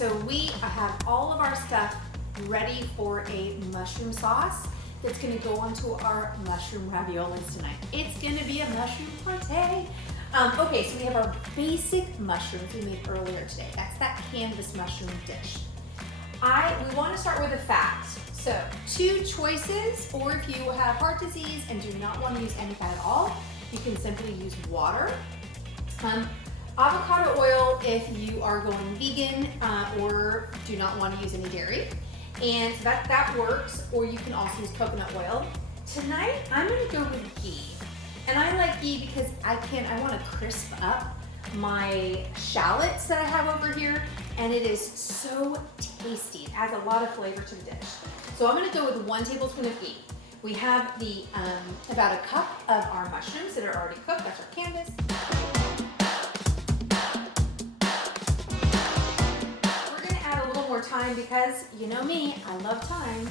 so we have all of our stuff ready for a mushroom sauce that's gonna go onto our mushroom raviolis tonight. It's gonna be a mushroom party. Okay, so we have our basic mushrooms we made earlier today. That's that canvas mushroom dish. We wanna start with the fat. So 2 choices, or if you have heart disease and do not wanna use any fat at all, you can simply use water. Avocado oil if you are going vegan or do not want to use any dairy. And that works, or you can also use coconut oil. Tonight, I'm gonna go with ghee. And I like ghee because I wanna crisp up my shallots that I have over here, and it is so tasty. It adds a lot of flavor to the dish. So I'm gonna go with 1 tablespoon of ghee. We have the about a cup of our mushrooms that are already cooked. That's our canvas. We're gonna add a little more thyme because you know me, I love thyme.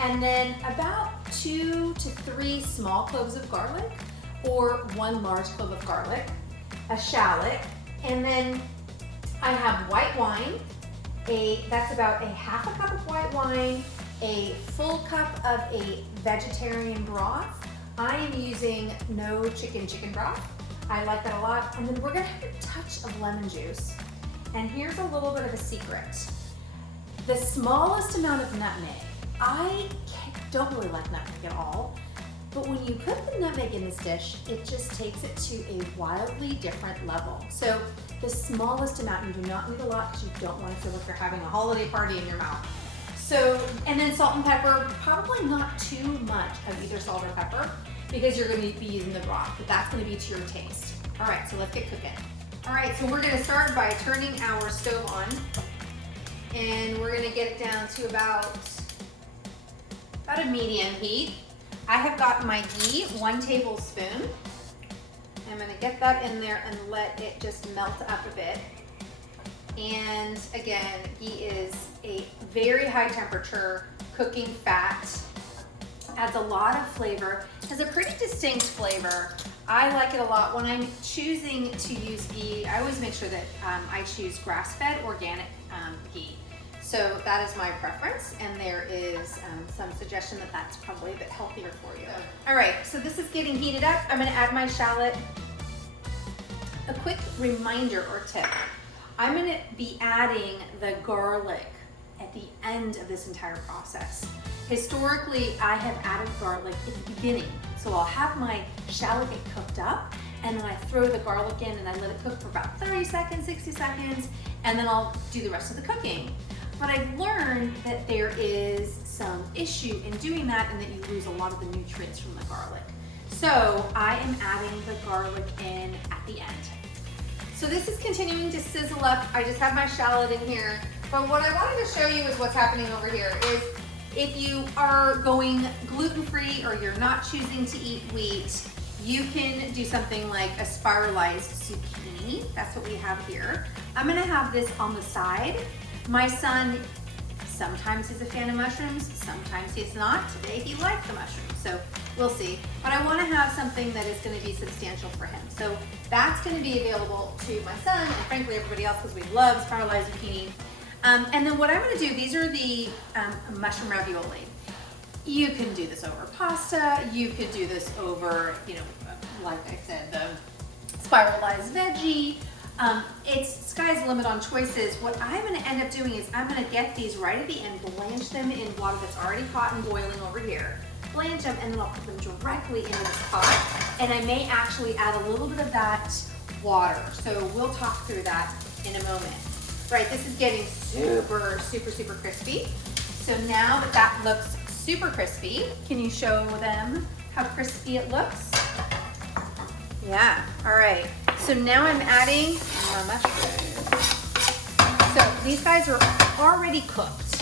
And then about 2 to 3 small cloves of garlic, or 1 large clove of garlic, a shallot, and then I have white wine. That's about a half a cup of white wine, a full cup of a vegetarian broth. I am using no chicken broth. I like that a lot. And then we're gonna have a touch of lemon juice. And here's a little bit of a secret. The smallest amount of nutmeg. I don't really like nutmeg at all, but when you put the nutmeg in this dish, it just takes it to a wildly different level. So the smallest amount, you do not need a lot because you don't want to feel like you're having a holiday party in your mouth. So, and then salt and pepper, probably not too much of either salt or pepper because you're going to be using the broth, but that's going to be to your taste. All right, so let's get cooking. All right, so we're going to start by turning our stove on, and we're going to get it down to about a medium heat. I have got my ghee, 1 tablespoon. I'm going to get that in there and let it just melt up a bit. And again, ghee is a very high temperature cooking fat. Adds a lot of flavor, has a pretty distinct flavor. I like it a lot. When I'm choosing to use ghee, I always make sure that I choose grass-fed organic ghee. So that is my preference, and there is some suggestion that that's probably a bit healthier for you. All right, so this is getting heated up. I'm gonna add my shallot. A quick reminder or tip. I'm gonna be adding the garlic at the end of this entire process. Historically, I have added garlic at the beginning. So I'll have my shallot get cooked up, and then I throw the garlic in and I let it cook for about 30 seconds, 60 seconds, and then I'll do the rest of the cooking. But I've learned that there is some issue in doing that and that you lose a lot of the nutrients from the garlic. So I am adding the garlic in at the end. So this is continuing to sizzle up. I just have my shallot in here. But what I wanted to show you is what's happening over here is if you are going gluten-free or you're not choosing to eat wheat, you can do something like a spiralized zucchini. That's what we have here. I'm gonna have this on the side. My son, sometimes he's a fan of mushrooms, sometimes he's not. Today he liked the mushrooms, so we'll see. But I wanna have something that is gonna be substantial for him. So that's gonna be available to my son and frankly everybody else because we love spiralized zucchini. And then what I'm gonna do, these are the mushroom ravioli. You can do this over pasta, you could do this over, like I said, the spiralized veggie. It's sky's the limit on choices. What I'm gonna end up doing is I'm gonna get these right at the end, blanch them in water that's already hot and boiling over here. Blanch them and then I'll put them directly into this pot. And I may actually add a little bit of that water. So we'll talk through that in a moment. Right, this is getting super, super, super crispy. So now that that looks super crispy, can you show them how crispy it looks? Yeah, all right. So now I'm adding my mushrooms. So these guys are already cooked.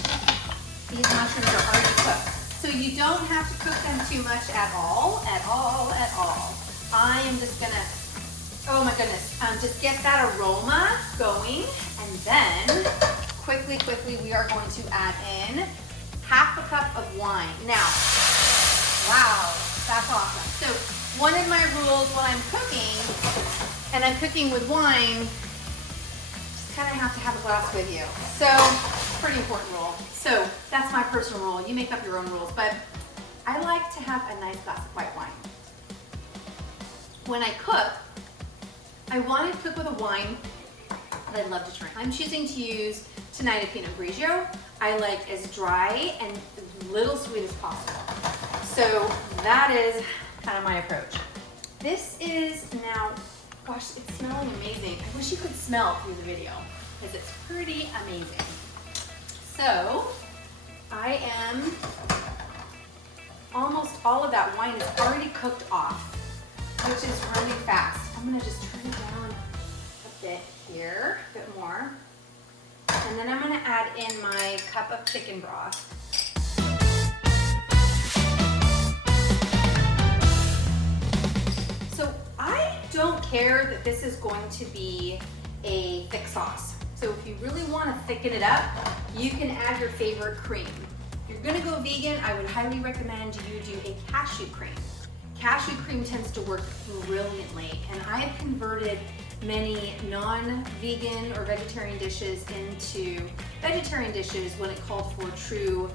These mushrooms are already cooked. So you don't have to cook them too much at all. I am just gonna, oh my goodness, just get that aroma going. And then quickly, we are going to add in half a cup of wine. Now, wow, that's awesome. So one of my rules when I'm cooking, and I'm cooking with wine, just kind of have to have a glass with you. So, pretty important rule. So, that's my personal rule. You make up your own rules, but I like to have a nice glass of white wine. When I cook, I want to cook with a wine that I love to drink. I'm choosing to use tonight a Pinot Grigio. I like as dry and little sweet as possible. So that is kind of my approach. This is now, gosh, it's smelling amazing. I wish you could smell through the video because it's pretty amazing. So I am, almost all of that wine is already cooked off, which is really fast. I'm gonna just turn it down a bit here, a bit more. And then I'm gonna add in my cup of chicken broth. So I don't care that this is going to be a thick sauce. So if you really want to thicken it up, you can add your favorite cream. If you're gonna go vegan, I would highly recommend you do a cashew cream. Cashew cream tends to work brilliantly, and I've converted many non-vegan or vegetarian dishes into vegetarian dishes when it called for true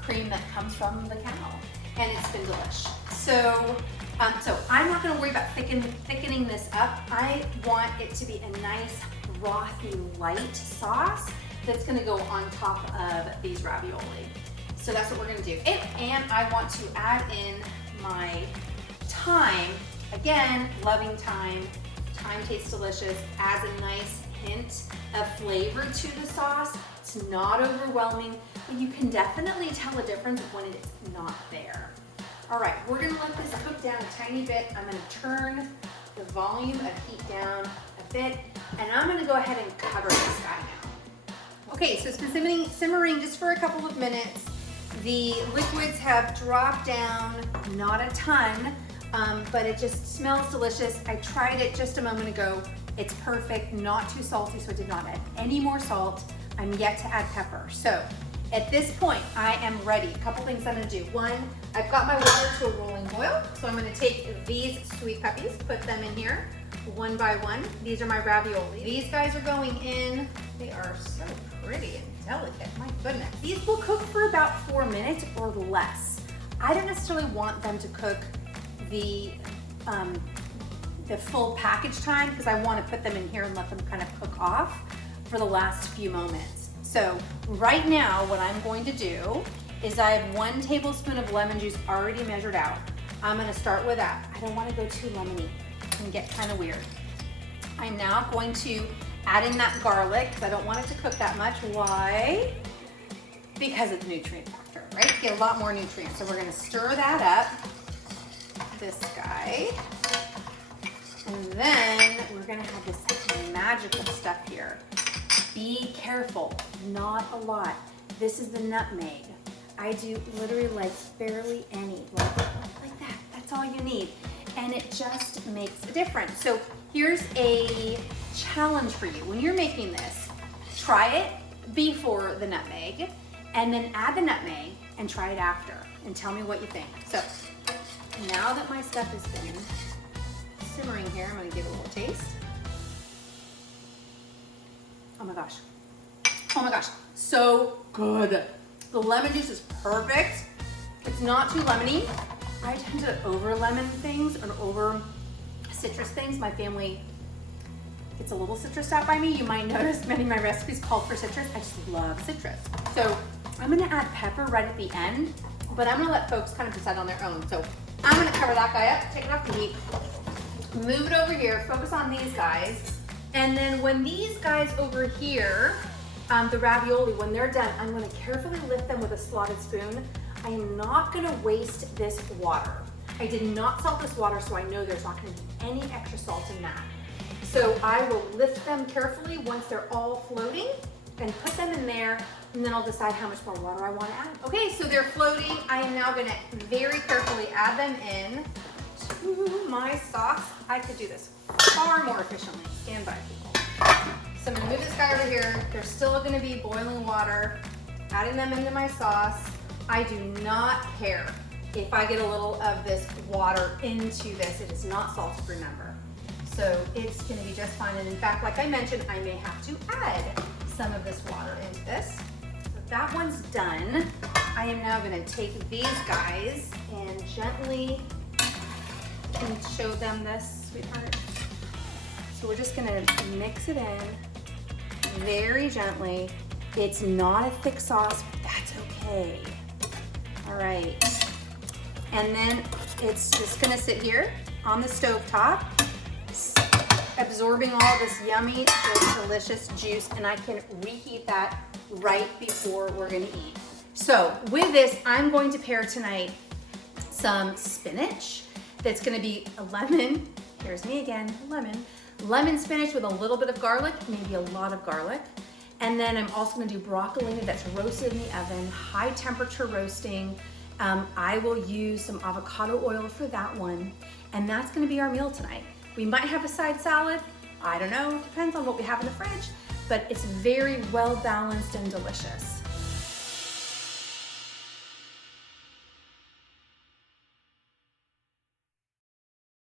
cream that comes from the cow, and it's been delish. So I'm not going to worry about thickening this up. I want it to be a nice frothy light sauce that's going to go on top of these ravioli. So that's what we're going to do. And I want to add in my thyme. Again, loving thyme. Thyme tastes delicious, adds a nice hint of flavor to the sauce. It's not overwhelming, but you can definitely tell a difference when it's not there. All right, we're gonna let this cook down a tiny bit. I'm gonna turn the volume of heat down a bit, and I'm gonna go ahead and cover this guy now. Okay, so it's been simmering just for a couple of minutes. The liquids have dropped down, not a ton, but it just smells delicious. I tried it just a moment ago. It's perfect, not too salty, so I did not add any more salt. I'm yet to add pepper. So at this point, I am ready. A couple things I'm gonna do. One, I've got my water to a rolling boil, so I'm gonna take these sweet peppies, put them in here one by one. These are my ravioli. These guys are going in. They are so pretty and delicate, my goodness. These will cook for about 4 minutes or less. I don't necessarily want them to cook the full package time because I want to put them in here and let them kind of cook off for the last few moments. So right now what I'm going to do is I have 1 tablespoon of lemon juice already measured out. I'm going to start with that. I don't want to go too lemony. It can get kind of weird. I'm now going to add in that garlic because I don't want it to cook that much. Why? Because of the nutrient factor, right? Get a lot more nutrients. So we're going to stir that up. This guy, and then we're gonna have this magical stuff here. Be careful, not a lot. This is the nutmeg. I do literally like barely any, like that. That's all you need, and it just makes a difference. So here's a challenge for you. When you're making this, try it before the nutmeg, and then add the nutmeg and try it after, and tell me what you think. So now that my stuff has been simmering here, I'm gonna give it a little taste. Oh my gosh. Oh my gosh, so good. The lemon juice is perfect. It's not too lemony. I tend to over lemon things and over citrus things. My family gets a little citrused out by me. You might notice many of my recipes call for citrus. I just love citrus. So I'm gonna add pepper right at the end, but I'm gonna let folks kind of decide on their own. So I'm gonna cover that guy up, take it off the heat, move it over here, focus on these guys, and then when these guys over here, the ravioli, when they're done, I'm gonna carefully lift them with a slotted spoon. I am not gonna waste this water. I did not salt this water, so I know there's not gonna be any extra salt in that. So I will lift them carefully once they're all floating and put them in there, and then I'll decide how much more water I want to add. Okay, so they're floating. I am now gonna very carefully add them in to my sauce. I could do this far more efficiently. Stand by, people. So I'm gonna move this guy over here. There's still gonna be boiling water. Adding them into my sauce. I do not care if I get a little of this water into this. It is not salted, remember. So it's gonna be just fine. And in fact, like I mentioned, I may have to add some of this water into this. So that one's done. I am now gonna take these guys and gently, can you show them this, sweetheart? So we're just gonna mix it in very gently. It's not a thick sauce, but that's okay. All right. And then it's just gonna sit here on the stovetop, absorbing all this yummy, delicious juice, and I can reheat that right before we're gonna eat. So with this, I'm going to pair tonight some spinach that's gonna be a lemon, here's me again, lemon spinach with a little bit of garlic, maybe a lot of garlic. And then I'm also gonna do broccolini that's roasted in the oven, high temperature roasting. I will use some avocado oil for that one. And that's gonna be our meal tonight. We might have a side salad, I don't know, depends on what we have in the fridge, but it's very well balanced and delicious.